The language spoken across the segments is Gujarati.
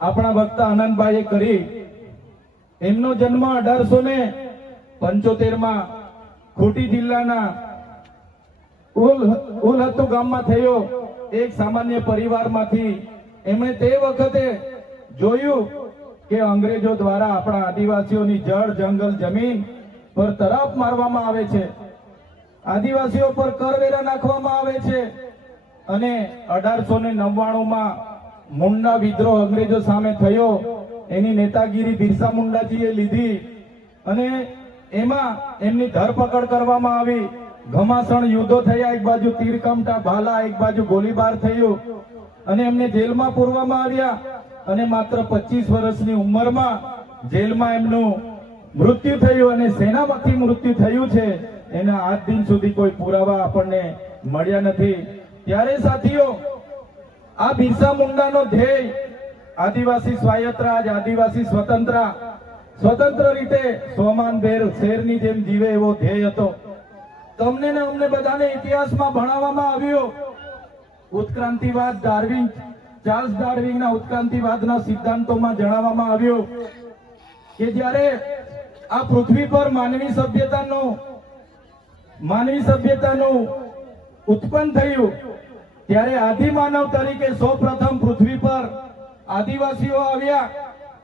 આપણા વક્તા આનંદભાઈએ કરી. એમનો જન્મ 1875 ખૂંટી જિલ્લાના ઉલહત્તુ ગામમાં થયો. એક સામાન્ય પરિવારમાંથી એમણે તે વખતે જોયું કે અંગ્રેજો દ્વારા આપણા આદિવાસીઓની જળ જંગલ જમીન પર તરાપ મારવામાં આવે છે, આદિવાસીઓ પર કરવેરા નાખવામાં આવે છે. અને 1899 મુંડા વિદ્રોહ અંગ્રેજો સામે થયો. એની નેતાગીરી બિરસા મુંડાજીએ લીધી અને એમાં એમની ધરપકડ કરવામાં આવી. ઘમાસણ યુદ્ધો થયા, એક બાજુ તીરકમટા ભાલા, એક બાજુ ગોળીબાર થયું અને એમને જેલમાં પૂરવામાં આવ્યા. અને માત્ર 25 વર્ષની ઉંમરમાં જેલમાં એમનું મૃત્યુ થયું અને સેનામાંથી મૃત્યુ થયું છે. એના આજ દિન સુધી કોઈ પુરાવા આપણને મળ્યા નથી. ત્યારે સાથીઓ, આ બિરસા મુંડાનો ધ્યેય આદિવાસી સ્વાયત્ત રાજ, આદિવાસી સ્વતંત્ર રીતે સ્વમાનભેર શેરની જેમ જીવે એવો ધ્યેય હતો. તમને ને અમને બધાને ઇતિહાસમાં ભણાવવામાં આવ્યો. ઉત્ક્રાંતિવાદ, ચાર્લ્સ ડાર્વિનના ઉત્ક્રાંતિવાદના સિદ્ધાંતોમાં જણાવવામાં આવ્યું કે જ્યારે આ પૃથ્વી પર માનવી સભ્યતાનું ઉત્પન્ન થયું ત્યારે આદિમાનવ તરીકે સૌપ્રથમ પૃથ્વી પર આદિવાસીઓ આવ્યા.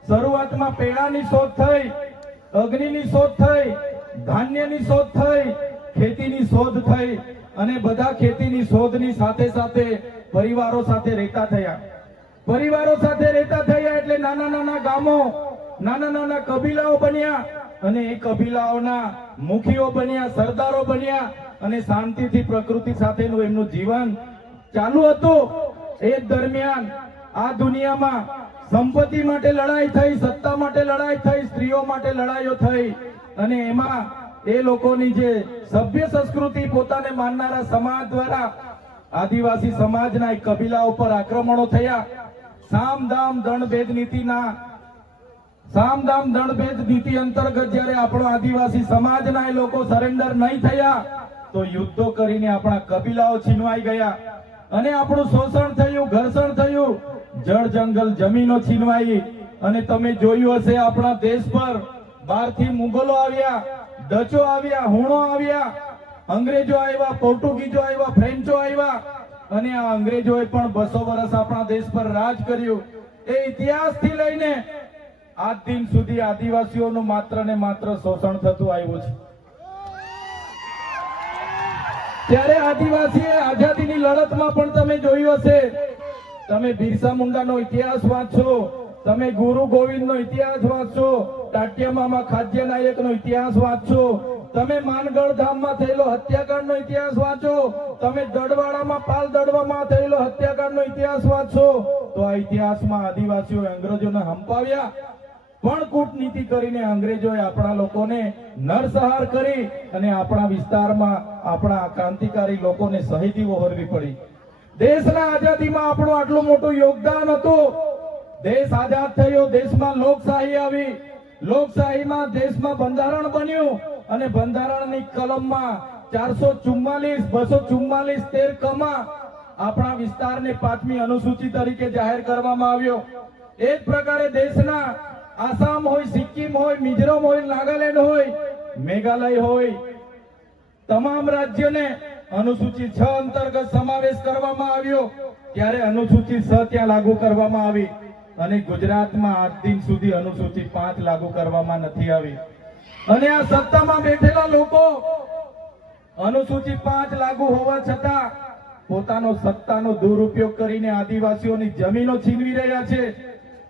શરૂઆતમાં પેડાની શોધ થઈ, અગ્નિની શોધ થઈ, ધાન્યની શોધ થઈ, ખેતીની શોધ થઈ અને બધા ખેતીની શોધની સાથે સાથે પરિવારો સાથે રહેતા થયા. એટલે નાના નાના ગામો, નાના નાના કબીલાઓ બન્યા અને એ કબીલાઓના મુખીઓ બન્યા, સરદારો બન્યા અને શાંતિથી પ્રકૃતિ સાથેનું એમનું જીવન ચાલુ હતું. એ દરમિયાન આ દુનિયામાં સંપત્તિ માટે લડાઈ થઈ, સત્તા માટે લડાઈ થઈ, સ્ત્રીઓ માટે લડાઈઓ થઈ અને એમાં એ લોકોની જે સભ્ય સંસ્કૃતિ પોતાને માનનારા સમાજ દ્વારા આદિવાસી સમાજના એક કબીલા ઉપર આક્રમણો થયા. સામદામ દંડભેદ નીતિ અંતર્ગત જ્યારે આપણો આદિવાસી સમાજના એ લોકો સરેન્ડર નહીં થયા તો યુદ્ધો કરીને આપણા કબીલાઓ છીનવાઈ ગયા અને આપણું શોષણ થયું, ઘર્ષણ થયું, જળ જંગલ જમીનો છીનવાઈ. અને તમે જોયું હશે આપણા દેશ પર બહારથી મુગલો આવ્યા, ડચો આવ્યા, હુણો આવ્યા, અંગ્રેજો આવ્યા, પોર્ટુગીઝો આવ્યા, ફ્રેન્ચો આવ્યા અને આ અંગ્રેજોએ પણ 200 વર્ષ આપણા દેશ પર રાજ કર્યું. એ ઇતિહાસથી લઈને આજ દિન સુધી આદિવાસીઓનું માત્ર ને માત્ર શોષણ થતું આવ્યું છે. ત્યારે આદિવાસીએ આઝાદીની લડતમાં પણ તમે જોયું હશે, તમે બિરસા મુંડાનો ઇતિહાસ વાંચશો, તમે ગુરુ ગોવિંદનો ઇતિહાસ વાંચશો, ટાટિયામામાં ખાદ્ય નાયકનો ઇતિહાસ વાંચશો, તમે માનગઢ ધામમાં થયેલો હત્યાકાંડનો ઇતિહાસ વાંચો, તમે દડવાડામાં પાલ દડવામાં થયેલો હત્યાકાંડનો ઇતિહાસ વાંચો, તો આ ઇતિહાસમાં આદિવાસીઓએ અંગ્રેજોને હંપાવ્યા પણ કૂટનીતિ કરીને અંગ્રેજોએ આપણા લોકોને નરસંહાર કરી અને આપણા વિસ્તારમાં આપણા ક્રાંતિકારી લોકોને શહીદી વહોરવી પડી. દેશના આઝાદીમાં આપણું આટલું મોટું યોગદાન હતું. દેશ આઝાદ થયો, દેશમાં લોકશાહી આવી, લોકશાહીમાં દેશમાં બંધારણ બન્યું અને બંધારણની કલમમાં 244 13 આપણા વિસ્તારને 5મી અનુસૂચિ તરીકે જાહેર કરવામાં આવ્યો. એ જ પ્રકારે દેશના આસામ હોય, સિક્કિમ હોય, મિઝોરમ હોય, નાગાલેન્ડ હોય, મેઘાલય હોય, તમામ રાજ્યોને અનુસૂચિ 6 અંતર્ગત સમાવેશ કરવામાં આવ્યો. ત્યારે અનુસૂચિ 6 ત્યાં લાગુ કરવામાં આવી અને ગુજરાતમાં આજ દિન સુધી અનુસૂચિ 5 લાગુ કરવામાં નથી આવી. અને આ સત્તામાં બેઠેલા લોકો અનુસૂચિ 5 લાગુ હોવા છતાં પોતાનો સત્તાનો દુરુપયોગ કરીને આદિવાસીઓની જમીનો છીનવી રહ્યા છે,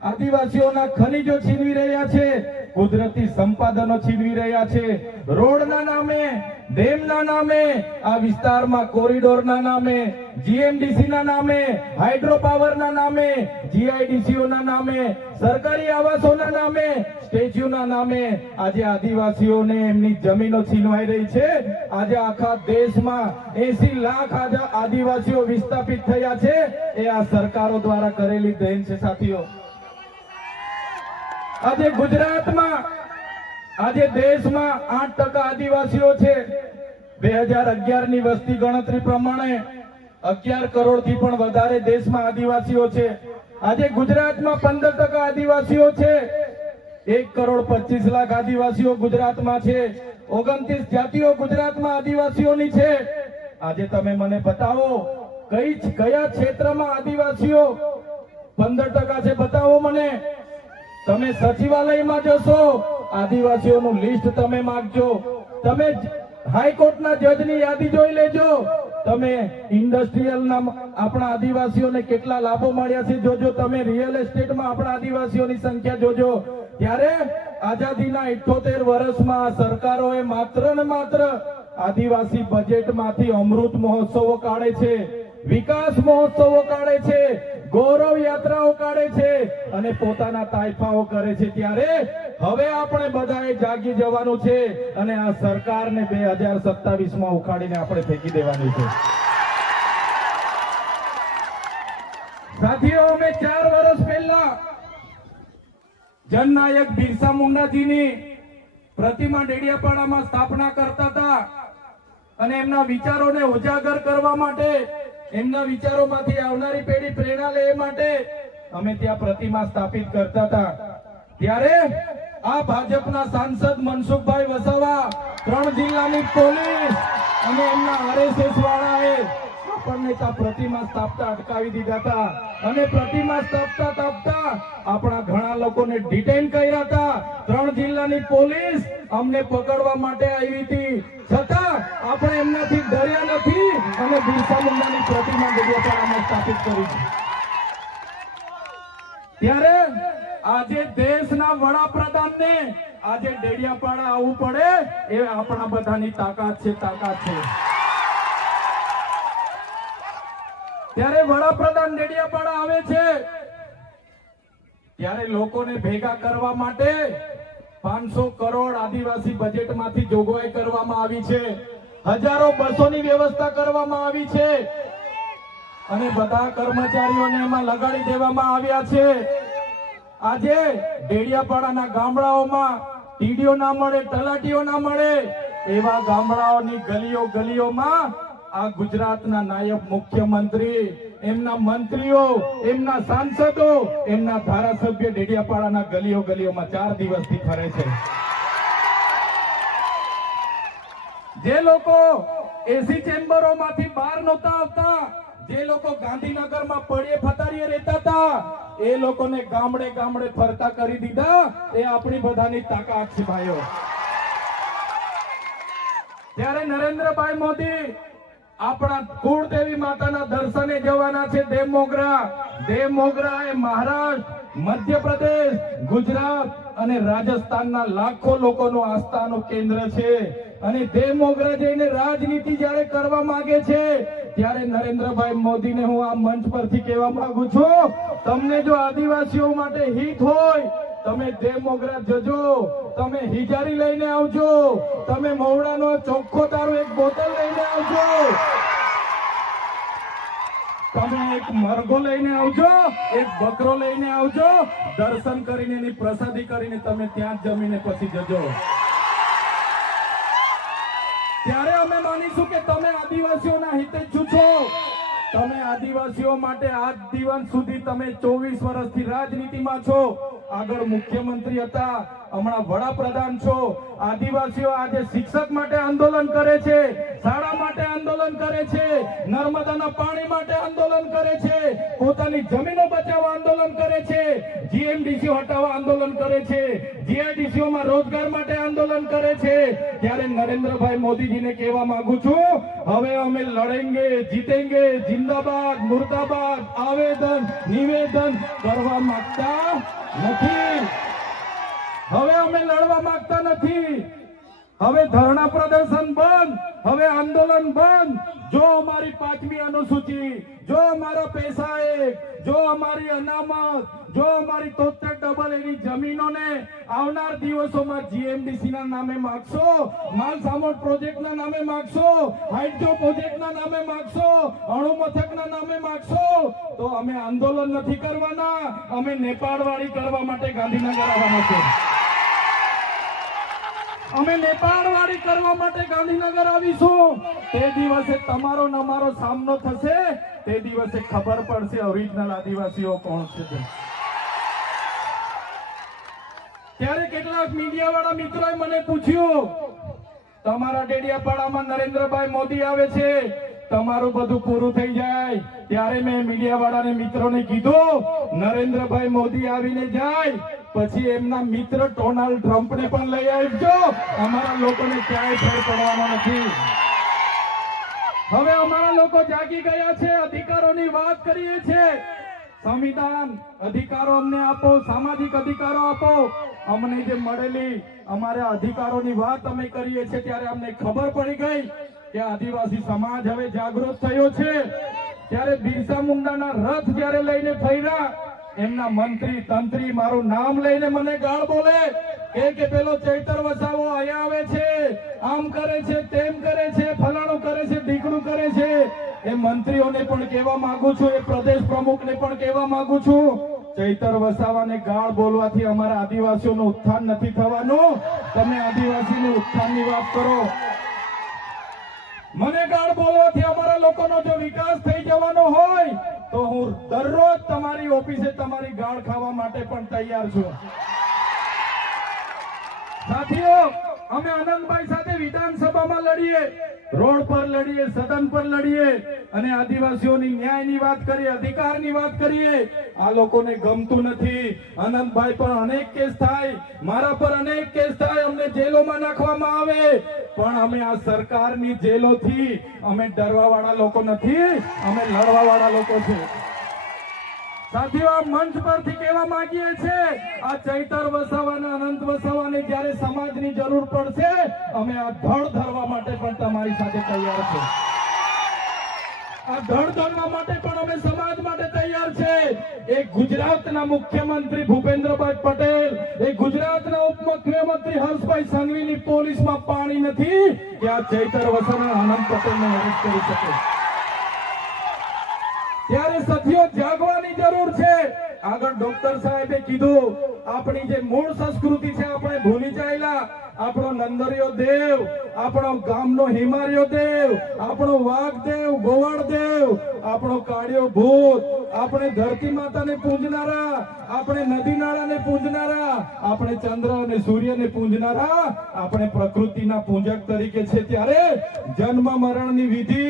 આદિવાસીઓના ખનીજો છીનવી રહ્યા છે, કુદરતી સંપાદનો છીનવી રહ્યા છે. રોડના નામે, ડેમના નામે, આ વિસ્તારમાં કોરિડોરના નામે, જીએમડીસીના નામે, હાઇડ્રો પાવરના નામે, જીઆઈડીસીઓના નામે, સરકારી આવાસોના નામે, સ્ટેચ્યુના નામે આજે આદિવાસીઓને એમની જમીનો છીનવાઈ રહી છે. આજે આખા દેશમાં 80 લાખ આદિવાસીઓ વિસ્થાપિત થયા છે. એ આ સરકારો દ્વારા કરેલી દેન છે સાથીઓ. આજે ગુજરાતમાં, આજે દેશમાં 8% આદિવાસીઓ છે. 2011 ની વસ્તી ગણતરી પ્રમાણે 11 કરોડથી પણ વધારે દેશમાં આદિવાસીઓ છે. આજે ગુજરાતમાં 15% આદિવાસીઓ છે. 1,25,00,000 આદિવાસીઓ ગુજરાતમાં છે. 29 જાતિઓ ગુજરાતમાં આદિવાસીઓની છે. આજે તમે મને બતાવો કયા ક્ષેત્રમાં આદિવાસીઓ 15% છે? બતાવો મને. તમે સચિવાલયમાં જશો, આદિવાસીઓનું લિસ્ટ તમે માંગજો. તમે હાઈકોર્ટના જજની યાદી જોઈ લેજો. તમે ઇન્ડસ્ટ્રીયલના આપણા આદિવાસીઓને કેટલા લાભો મળ્યા છે જોજો. તમે રિયલ એસ્ટેટમાં આપણા આદિવાસીઓની સંખ્યા જોજો. ત્યારે આઝાદીના 78 વર્ષમાં સરકારોએ માત્ર ને માત્ર આદિવાસી બજેટમાંથી અમૃત મહોત્સવો કાઢે છે, વિકાસ મહોત્સવો કાઢે છે, ગૌરવ યાત્રાઓ કાઢે છે અને પોતાના તાઇફાઓ કરે છે. ત્યારે હવે આપણે બધાએ જાગી જવાનું છે અને આ સરકારને 2027માં ઉખાડીને આપણે ફેંકી દેવાની છે. સાથીઓ, અમે 4 વર્ષ પહેલા જનનાયક બિરસા મુંડાજીની પ્રતિમા ડેડિયાપાડામાં સ્થાપના કરતા હતા અને એમના વિચારોને ઉજાગર કરવા માટે, એમના વિચારોમાંથી આવનારી પેઢી પ્રેરણા લે એ માટે અમે ત્યાં પ્રતિમા સ્થાપિત કરતા હતા. ત્યારે આ ભાજપના સાંસદ મનસુખભાઈ વસાવા, 3 જિલ્લાની પોલીસ અને એમના RSS વાળાએ આપણને ત્યાં પ્રતિમા સ્થાપતા અટકાવી દીધા હતા અને પ્રતિમા સ્થાપતા આપણા ઘણા લોકોને ડિટેન કર્યા હતા. 3 જિલ્લાની પોલીસ અમને પકડવા માટે આવી હતી, છતાં આપણે એમનાથી ડર્યા નથી અને બિરસા મુંડાની પ્રતિમા ડેડિયાપાડામાં સ્થાપિત કરી છે. ત્યારે આજે દેશના વડાપ્રધાનને આજે ડેડિયાપાડા આવવું પડે એ આપણા બધાની તાકાત છે. ત્યારે વડાપ્રધાન ડેડિયાપાડા આવે છે ત્યારે લોકોને ભેગા કરવા માટે 500 કરોડ આદિવાસી બજેટમાંથી જોગવાઈ કરવામાં આવી છે. હજારો બસોની વ્યવસ્થા કરવામાં આવી છે અને બધા કર્મચારીઓને એમાં લગાડી દેવામાં આવ્યા છે. આજે ડેડિયાપાડાના ગામડાઓમાં ટીડીઓ ના મળે, તલાટીઓ ના મળે એવા ગામડાઓની ગલીઓમાં આ ગુજરાતના નાયબ મુખ્યમંત્રી, એમના મંત્રીઓ, એમના સાંસદો, એમના ધારાસભ્ય ડેડિયાપાડાના ગલીઓમાં 4 દિવસથી ફરે છે. જે લોકો એસી ચેમ્બરોમાંથી બહાર નહોતા આવતા, જે લોકો ગાંધીનગરમાં પડે ફતારીએ રહેતા હતા, એ લોકોને ગામડે ફરતા કરી દીધા. એ આપણી બધાની તાકાત છે ભાઈઓ. ત્યારે નરેન્દ્રભાઈ મોદી આપણા કુળદેવી માતાના દર્શને જવાના છે. દેવમોગરા એ મહારાષ્ટ્ર, મધ્યપ્રદેશ, ગુજરાત અને રાજસ્થાનના લાખો લોકોનું આસ્થાનું કેન્દ્ર છે અને દેવમોગરા જઈને રાજનીતિ જ્યારે કરવા માંગે છે ત્યારે નરેન્દ્રભાઈ મોદીને હું આ મંચ પરથી કહેવા માંગુ છું, તમને જો આદિવાસીઓ માટે હિત હોય તમે દેવમોગરા જજો, તમે હિજારી લઈને આવજો, તમે મવડાનો ચોખ્ખો દારૂ 1 બોટલ લઈને આવજો, તમે એક મરઘો લઈને આવજો, એક બકરો લઈને આવજો. દર્શન કરીને એની પ્રસાદી કરીને તમે ત્યાં જ જમીને પછી જજો. ત્યારે અમે માનીશું કે તમે આદિવાસીઓના હિતેચ્છુ છો. તમે આદિવાસીઓ માટે આજ દિવસ સુધી તમે 24 વર્ષથી રાજનીતિમાં છો. આગળ મુખ્યમંત્રી હતા, હમણાં વડાપ્રધાન છો. આદિવાસીઓ આજે શિક્ષક માટે આંદોલન કરે છે, શાળા માટે આંદોલન કરે છે, નર્મદાના પાણી માટે આંદોલન કરે છે, પોતાની જમીનો બચાવવા આંદોલન કરે છે, જીએમડીસી હટાવવા આંદોલન કરે છે, જીઆઈડીસીઓમાં રોજગાર માટે આંદોલન કરે છે. ત્યારે નરેન્દ્રભાઈ મોદીજીને કહેવા માંગુ છું, હવે અમે લડેંગે, જીતેંગે, જિંદાબાદ, મુર્દાબાદ આવેદન નિવેદન કરવા માંગતા નથી. હવે અમે લડવા માંગતા નથી. હવે ધરણા પ્રદર્શન બંધ, હવે આંદોલન બંધ. જો અમારી 5મી અનુસૂચિ, જો અમારા પૈસા એક, જો અમારી અનામત, જો અમારી 73 એની જમીનોને આવનાર દિવસોમાં જીએમડીસી ના નામે માગશો, માલસામોટ પ્રોજેક્ટના નામે માગશો, હાઇડ્રો પ્રોજેક્ટના નામે માગશો, અણુ મથકના નામે માગશો, તો અમે આંદોલન નથી કરવાના, અમે નેપાળવાળી કરવા માટે ગાંધીનગર આવવાના છે. અમે નેપાળવાળી કરવા માટે ગાંધીનગર આવીશું. તે દિવસે તમારો ને અમારો સામનો થશે. તે દિવસે ખબર પડશે ઓરિજિનલ આદિવાસીઓ કોણ છે. ત્યારે કેટલાક મીડિયાવાળા મિત્રોએ મને પૂછ્યું, તમારા ડેડિયાપાડામાં નરેન્દ્રભાઈ મોદી આવે છે, તમારું બધું પૂરું થઈ જાય. ત્યારે મેં મીડિયાવાળાને મિત્રોને કીધું, નરેન્દ્રભાઈ મોદી આવીને જાય પછી એમના મિત્ર ડોનાલ્ડ ટ્રમ્પને પણ લઈ આવજો. અમારા લોકોને ક્યાંય ફેર પડવાનો નથી. હવે અમારા લોકો જાગી ગયા છે, અધિકારોની વાત કરીએ છીએ. સંવિધાન અધિકારો અમને આપો, સામાજિક અધિકારો આપો. અમને જે મળેલી અમારા અધિકારોની વાત અમે કરીએ છીએ ત્યારે અમને ખબર પડી ગઈ કે આદિવાસી સમાજ હવે જાગૃત થયો છે. ત્યારે બિરસા મુંડાના રથ જ્યારે લઈને ફર્યા, એમના મંત્રી તંત્રી મારું નામ લઈને મને ગાળ બોલે કે પેલો ચૈતર વસાવો અહીંયા આવે છે, આમ કરે છે, તેમ કરે છે, ફલાણું કરે છે, ઢીકણું કરે છે. એ મંત્રીઓને પણ કહેવા માંગુ છું, એ પ્રદેશ પ્રમુખને પણ કહેવા માંગુ છું, ચૈતર વસાવાને ગાળ બોલવાથી અમારા આદિવાસીઓનું ઉત્થાન નથી થવાનું. તમે આદિવાસીનું ઉત્થાનની વાત કરો. મને ગાળ બોલવાથી અમારા લોકોનો જો વિકાસ થઈ જવાનો હોય તો હું દરરોજ તમારી ઓફિસે તમારી ગાળ ખાવા માટે પણ તૈયાર છું. સાથીઓ, અમે આનંદભાઈ સાથે વિધાનસભામાં લડીએ, રોડ પર લડીએ, સદન પર લડીએ અને આદિવાસીઓની ન્યાયની વાત કરીએ, અધિકારની વાત કરીએ. આ લોકોને ગમતું નથી. આનંદભાઈ પર અનેક કેસ થાય, મારા પર અનેક કેસ થાય, અમને જેલોમાં નાખવામાં આવે, પણ અમે આ સરકારની જેલોથી અમે ડરવા વાળા લોકો નથી, અમે લડવા વાળા લોકો છે. સાથીઓ, આ મંચ પરથી કહેવા માંગીએ છીએ, આ ચૈતર વસાવાને, અનંત વસાવાને જ્યારે સમાજની જરૂર પડશે અમે આ ધડ ધરવા માટે પણ તમારી સાથે તૈયાર છે. આ ધડ ધરવા માટે પણ અમે સમાજ માટે તૈયાર છે. એક ગુજરાતના મુખ્યમંત્રી ભૂપેન્દ્રભાઈ પટેલ, એક ગુજરાતના ઉપમુખ્યમંત્રી હર્ષભાઈ સંઘવીની પોલીસમાં પાણી નથી કે આ ચૈતર વસાવા આનંદ પટેલને અરેસ્ટ કરી શકે. ત્યારે સાથીઓ, જાગવાની જરૂર છે. આગળ ડોક્ટર સાહેબે કીધું, આપણી જે મૂળ સંસ્કૃતિ છે આપણે ભૂલી જાયેલા. આપણો નંદરિયો દેવ, આપણો ગામનો હિમારિયો દેવ, આપણો વાઘ દેવ, ગોવાળ દેવ, આપણો કાળિયો ભૂત, આપણે ધરતી માતાને પૂજનારા, આપણે નદી નાળાને પૂજનારા, આપણે ચંદ્ર અને સૂર્યને પૂજનારા, આપણે પ્રકૃતિના પૂજક તરીકે છે. ત્યારે જન્મ મરણની વિધિ,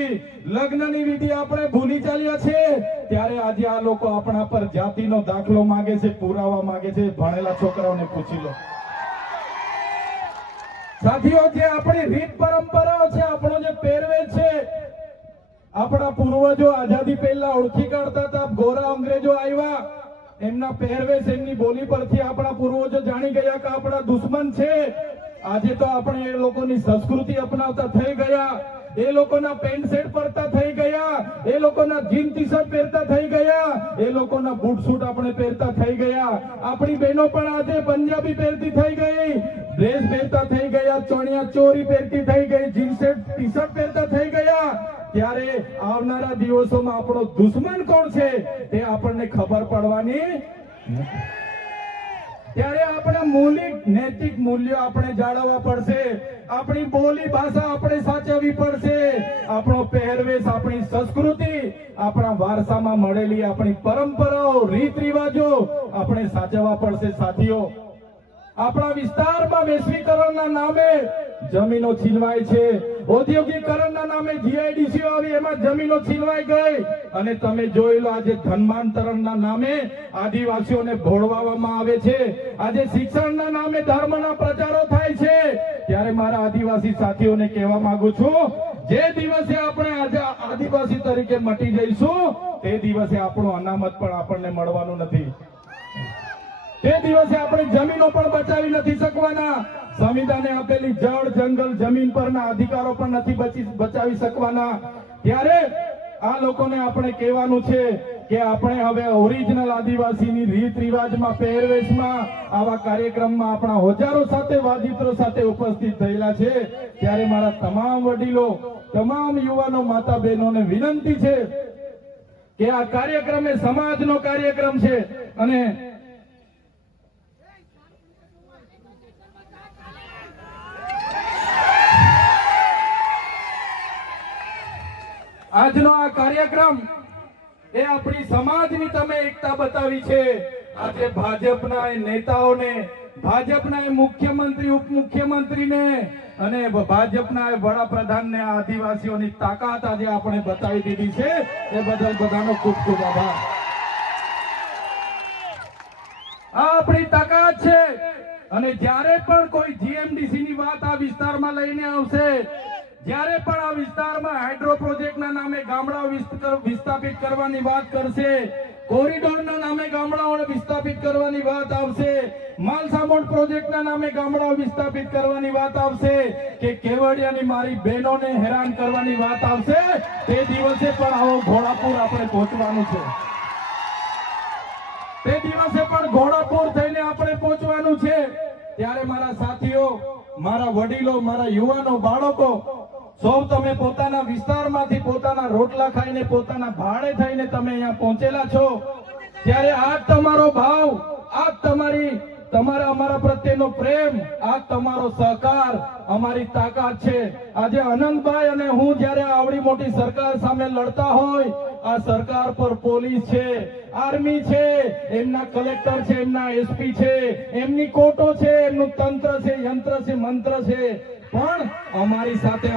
લગ્નની વિધિ આપણે ભૂલી ચાલ્યા છે. ત્યારે આજે આ લોકો આપણા પર જાતિનો દાખલો માંગે છે, પુરાવા માંગે છે. ભણેલા છોકરાઓને પૂછી લો. સાથીઓ, જે આપણી રીત પરંપરાઓ છે, આપણો જે પહેરવેશ છે, આપણા પૂર્વજો આઝાદી પહેલા ઓળખી કાઢતા હતા. ગોરા અંગ્રેજો આવ્યા, એમના પહેરવેશ, એમની બોલી પરથી આપણા પૂર્વજો જાણી ગયા કે આપણા દુશ્મન છે. આજે તો આપણે એ લોકોની સંસ્કૃતિ અપનાવતા થઈ ગયા, એ લોકોના પેન્ટ શર્ટ પહેરતા થઈ ગયા, એ લોકોના જીન ટી શર્ટ પહેરતા થઈ ગયા, એ લોકોના બૂટ સૂટ આપણે પહેરતા થઈ ગયા. આપણી બહેનો પણ આજે પંજાબી પહેરતી થઈ ગઈ, ડ્રેસ પહેરતા થઈ ગયા, ચણિયા ચોરી પહેરતી થઈ ગઈ, જીન્સ ટી શર્ટ પહેરતા થઈ ગયા. ત્યારે આવનારા દિવસોમાં આપણો દુશ્મન કોણ છે તે આપણને ખબર પડવાની નથી. ત્યારે આપણે મૌલિક નૈતિક મૂલ્યો આપણે જાળવવા પડશે. આપણી બોલી ભાષા આપણે સાચવવી પડશે. આપણો પહેરવેશ, આપણી સંસ્કૃતિ, આપણા વારસામાં મળેલી આપણી પરંપરાઓ, રીત રિવાજો આપણે સાચવવા પડશે. સાથીઓ, આપણા વિસ્તારમાં વૈશ્વિકરણના નામે જમીનો છીનવાય છે, ઔદ્યોગિકરણના નામે જીઆઈડીસીઓ આવી, એમાં જમીનો છીનવાઈ ગઈ. અને તમે જોઈ લો, આજે ધર્માંતરણના નામે આદિવાસીઓને ભોળવામાં આવે છે. આજે શિક્ષણના નામે ધર્મના પ્રચારો થાય છે. ત્યારે મારા આદિવાસી સાથીઓને કહેવા માંગુ છું, જે દિવસે આપણે આજે આદિવાસી તરીકે મટી જઈશું તે દિવસે આપણું અનામત પણ આપણને મળવાનું નથી. તે દિવસે આપણે જમીનો પણ બચાવી નથી શકવાના. સંવિધાને આપેલી જળ, જંગલ, જમીન પરના અધિકારો પણ નથી બચાવી શકવાના. ત્યારે આ લોકોને આપણે કહેવાનું છે કે આપણે હવે ઓરિજિનલ આદિવાસીની રીત રિવાજમાં, પહેરવેશમાં, આવા કાર્યક્રમમાં આપણા હજારો સાથે, વાજિત્રો સાથે ઉપસ્થિત થયેલા છે. ત્યારે મારા તમામ વડીલો, તમામ યુવાનો, માતા બહેનોને વિનંતી છે કે આ કાર્યક્રમ એ સમાજનો કાર્યક્રમ છે અને કાર્યક્રમ એ આપણી સમાજની તમે એકતા બતાવી છે. આજે ભાજપના એ નેતાઓને, ભાજપના એ મુખ્યમંત્રી, ઉપમુખ્યમંત્રીને અને ભાજપના એ વડાપ્રધાનને આ આદિવાસીઓની તાકાત આજે આપણે બતાવી દીધી છે. એ બદલ બધાનો ખૂબ ખૂબ આભાર. આ આપણી તાકાત છે. અને જ્યારે પણ કોઈ જીએમડીસી ની વાત આ વિસ્તારમાં લઈને આવશે, જ્યારે પણ આ વિસ્તારમાં હાઇડ્રો પ્રોજેક્ટના નામે ગામડાઓ વિસ્થાપિત કરવાની વાત કરશે, કોરિડોરના નામે ગામડાઓને વિસ્થાપિત કરવાની વાત આવશે, માલસામોડ પ્રોજેક્ટના નામે ગામડાઓ વિસ્થાપિત કરવાની વાત આવશે, કે કેવડિયાની મારી બહેનોને હેરાન કરવાની વાત આવશે, તે દિવસે પણ આવો ઘોડાપુર આપણે પહોંચવાનું છે. તે દિવસે પણ ઘોડાપુર થઈને આપણે પહોંચવાનું છે. ત્યારે મારા સાથીઓ, મારા વડીલો, મારા યુવાનો, બાળકો, સૌ તમે પોતાના વિસ્તારમાંથી પોતાના રોટલા ખાઈને, પોતાના ભાડે થઈને તમે અહીંયા પહોંચેલા છો. ત્યારે આ તમારો ભાવ, આ તમારા અમારા પ્રત્યેનો પ્રેમ, આ તમારો સહકાર અમારી તાકાત છે. આજે અનંતભાઈ અને હું જ્યારે આવડી મોટી સરકાર સામે લડતા હોય, આ સરકાર પર પોલીસ છે, આર્મી છે, એમના કલેક્ટર છે, એમના એસપી છે, એમની કોર્ટો છે, એમનું તંત્ર છે, યંત્ર છે, મંત્ર છે, પણ અમારી સાથે